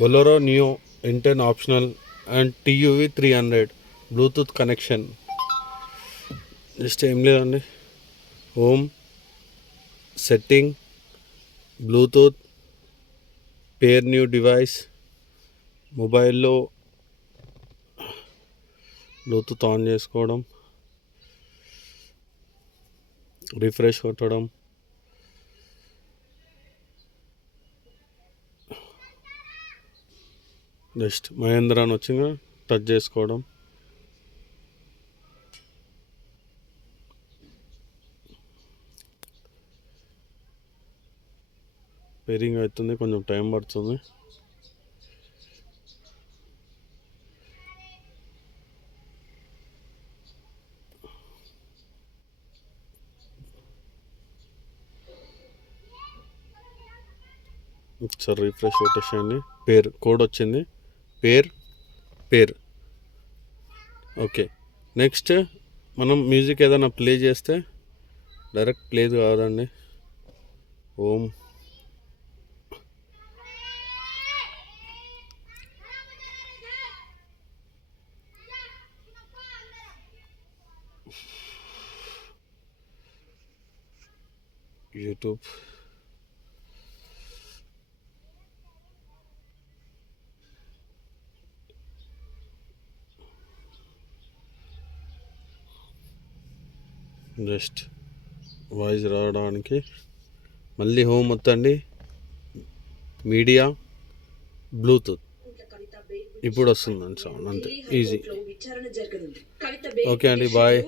Bolero neo N10 optional and TUV 300 Bluetooth connection. Just ఏం లేదండి, home setting, Bluetooth, పేర్ new device, మొబైల్లో Bluetooth on చేసుకోవడం, రిఫ్రెష్ కొట్టడం, జస్ట్ మహేంద్ర అని వచ్చింది టచ్ చేసుకోవడం. పేరింగ్ అవుతుంది, కొంచెం టైం పడుతుంది. ఒకసారి రిఫ్రెష్ కొట్టేసేయండి. పేర్ కోడ్ వచ్చింది, పేర్ ఓకే. నెక్స్ట్ మనం మ్యూజిక్ ఏదైనా ప్లే చేస్తే డైరెక్ట్ ప్లేది కాదండి, హోమ్ యూట్యూబ్, జస్ట్ వాయిస్ రావడానికి మళ్ళీ హోమ్ వద్దండి, మీడియా, బ్లూటూత్, ఇప్పుడు వస్తుందండి సౌండ్, అంతే ఈజీ. ఓకే అండి, బాయ్.